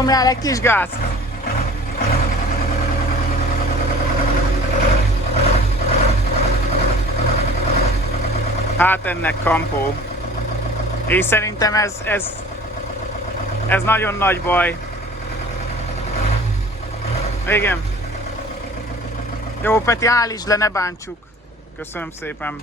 Nyomjál egy kis gázt! Hát ennek kampó. Én szerintem ez nagyon nagy baj. Igen. Jó, Peti, állítsd le, ne bántsuk. Köszönöm szépen.